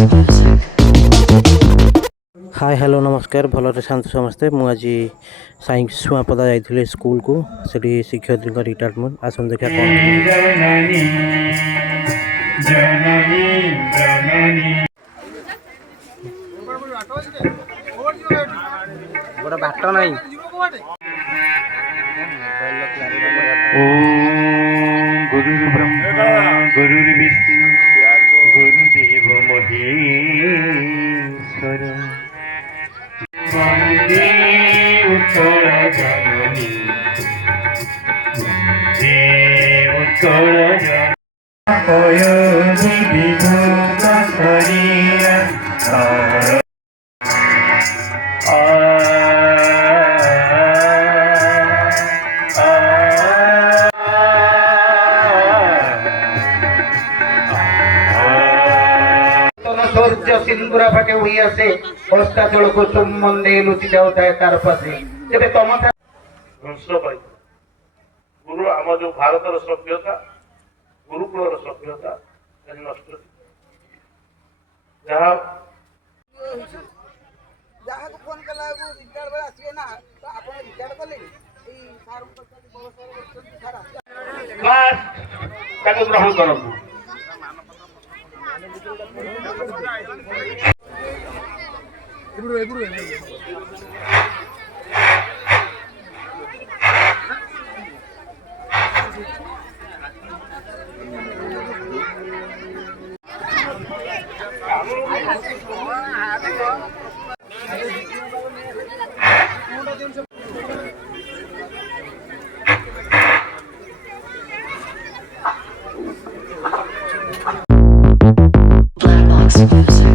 Hi hello नमस्कार भलरे शांत समस्ते मुझे साई सुआपदा जाइए स्कूल को सेठी शिक्षयित्री रिटायरमेंट आसन देखा गोटे बाट ना गुरुर्ब्रह्मा गुरुर्विष्णु गुरुदेव महेश्वर वन्दे उत्कल जननी वन्दे उत्कल जननी विभूत शरीर সূর্য সিন্দুরা ফাটে হইয়াছে হস্তাচল কুসুম মন্দে লুচি যাওতায় তার পাশে যেবে তমথা ধ্বংস পাই গুরু আমাদের ভারতের সভ্যতা গুরুকুলর সভ্যতা নষ্ট যাহা ଯାହାକୁ ଫୋନ୍ କଲା ବେଳକୁ ରିଟାୟାର୍ଡ ବେଳେ ଆସିବେ ନା ତ ଆପଣ ରିଟାୟାର୍ଡ କଲେଣି ଏଇ ସାର୍ ଲାଷ୍ଟ ତାକୁ ଗ୍ରହଣ କରନ୍ତୁ। Black Box Music.